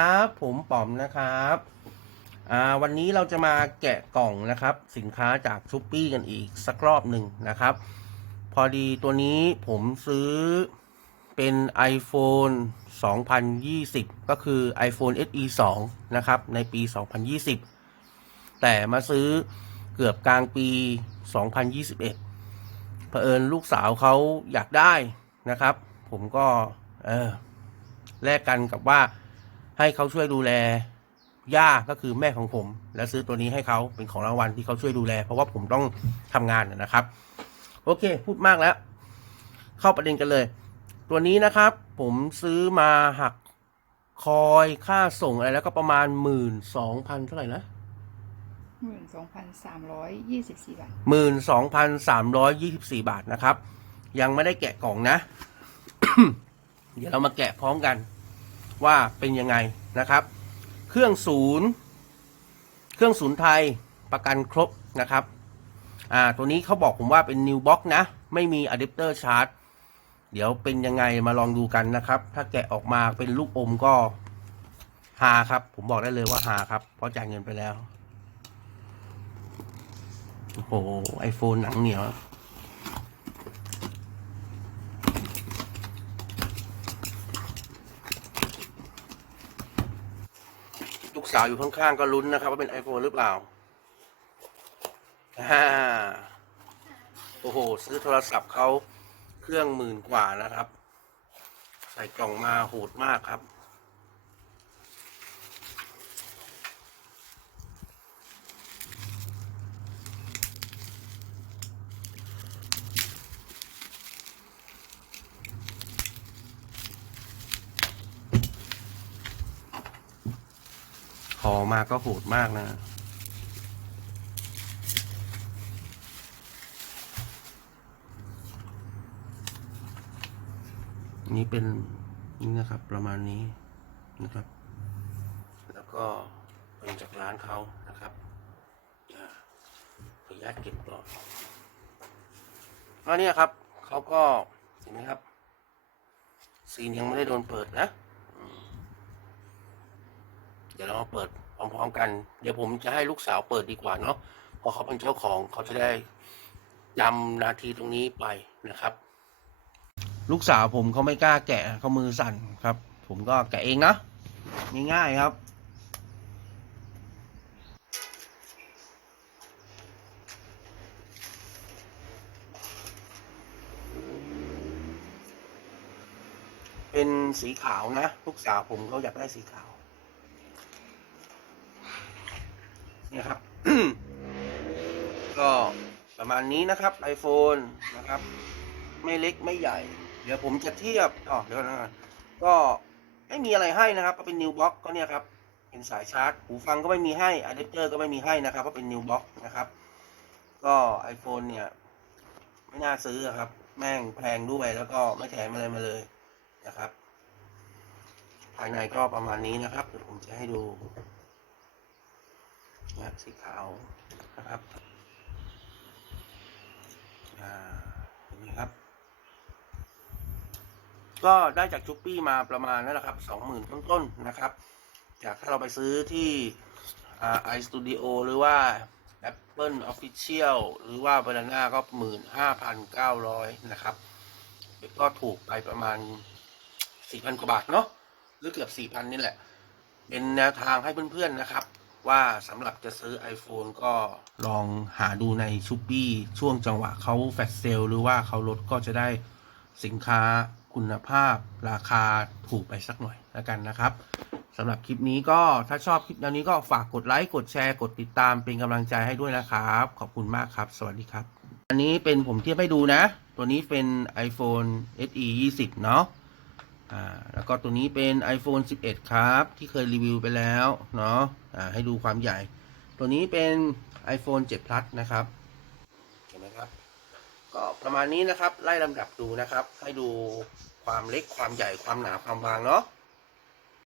ครับผมป๋อมนะครับอ่าวันนี้เราจะมาแกะกล่องนะครับ สินค้าจากชุปปี้กันอีกสักรอบหนึ่งนะครับ พอดีตัวนี้ผมซื้อเป็น iPhone 2020 ก็คือ iPhone SE 2 นะครับ ในปี 2020 แต่มาซื้อเกือบกลางปี 2021เผอิญลูกสาวเขาอยากได้นะครับ ผมก็เออแลกกันกับว่า ให้เขาช่วยดูแลย่าก็คือแม่ของผม แล้วซื้อตัวนี้ให้เขาเป็นของรางวัลที่เขาช่วยดูแล เพราะว่าผมต้องทำงานนะครับ โอเค พูดมากแล้ว เข้าประเด็นกันเลย ตัวนี้นะครับ ผมซื้อมาหักคอยค่าส่งอะไรแล้วก็ประมาณหมื่นสองพันเท่าไหร่นะหมื่นสองพันสามร้อยยี่สิบสี่บาทหมื่นสองพันสามร้อยยี่สิบสี่บาทนะครับ ยังไม่ได้แกะกล่องนะ เดี๋ยวเรามาแกะพร้อมกัน ว่าเป็นยังไงนะครับ เครื่องศูนย์ เครื่องศูนย์ไทยประกันครบนะครับอ่าตัวนี้เขาบอกผมว่าเป็น new box นะ ไม่มีอะแดปเตอร์ชาร์จเดี๋ยวเป็นยังไงมาลองดูกันนะครับ ถ้าแกะออกมาเป็นลูกอมก็ฮาครับ ผมบอกได้เลยว่าฮาครับ เพราะจ่ายเงินไปแล้ว โอ้โหไอโฟนหนังเหนียว กสาวอยู่ข้างๆก็ลุ้นนะครับ ว่าเป็น iPhone หรือเปล่าฮ่าโอ้โห ซื้อโทรศัพท์เขาเครื่องหมื่นกว่านะครับ ใส่กล่องมาโหดมากครับ ขอมาก็โหดมากนะ นี่เป็นนี่นะครับประมาณนี้นะครับ แล้วก็เป็นจากร้านเขานะครับขออนุญาตเก็บก่อนอันนี้ครับเขาก็เห็นไหมครับซีนยังไม่ได้โดนเปิดนะ เดี๋ยวเรามาเปิดพร้อมๆกัน เดี๋ยวผมจะให้ลูกสาวเปิดดีกว่าเนาะเพราะเขาเป็นเจ้าของเขาจะได้จำนาทีตรงนี้ไปนะครับ ลูกสาวผมเขาไม่กล้าแกะเขามือสั่นครับ ผมก็แกะเองนะง่ายๆครับเป็นสีขาวนะ ลูกสาวผมเขาอยากได้สีขาว เนี่ยครับ ก็ประมาณนี้นะครับ iPhone นะครับ ไม่เล็กไม่ใหญ่ เดี๋ยวผมจะเทียบอ๋อเดี๋ยวนะก็ไม่มีอะไรให้นะครับก็เป็น new box ก็เนี่ยครับเป็นสายชาร์จ หูฟังก็ไม่มีให้อะแดปเตอร์ก็ไม่มีให้นะครับเพราะเป็น new box นะครับ ก็ iPhone เนี่ย ไม่น่าซื้อครับ แม่งแพงด้วยแล้วก็ไม่แถมอะไรมาเลยนะครับ ภายในก็ประมาณนี้นะครับเดี๋ยวผมจะให้ดู นะครับสีขาวนะครับเห็นไหมครับ ก็ได้จากชุปปี้มาประมาณนั่นแหละครับสองหมื่นต้นๆนะครับ จากถ้าเราไปซื้อที่ไอ่า iStudio หรือว่า Apple Official หรือว่า Banana ก็หมื่นห้าพันเก้าร้อยนะครับ ก็ถูกไปประมาณสี่พันกว่าบาทเนาะหรือเกือบสี่พันนี่แหละ เป็นแนวทางให้เพื่อน ๆ นะครับ ว่าสำหรับจะซื้อ iPhone ก็ลองหาดูในชุปปี้ช่วงจังหวะเขาแฟลชเซลหรือว่าเขาลดก็จะได้สินค้าคุณภาพราคาถูกไปสักหน่อยแล้วกันนะครับสำหรับคลิปนี้ก็ถ้าชอบคลิปแนวนี้ก็ฝากกดไลค์ กดแชร์ กดติดตามเป็นกำลังใจให้ด้วยนะครับ ขอบคุณมากครับ สวัสดีครับ อันนี้เป็นผมเทียบให้ดูนะ ตัวนี้เป็น iPhone SE 20 เนาะ อ่าแล้วก็ตัวนี้เป็น iPhone 11 ครับ ที่เคยรีวิวไปแล้วเนาะอ่าให้ดูความใหญ่ ตัวนี้เป็น iPhone 7 Plus นะครับเห็นไหมครับ ก็ประมาณนี้นะครับไล่ลำดับดูนะครับ ให้ดูความเล็กความใหญ่ความหนาความบางเนาะ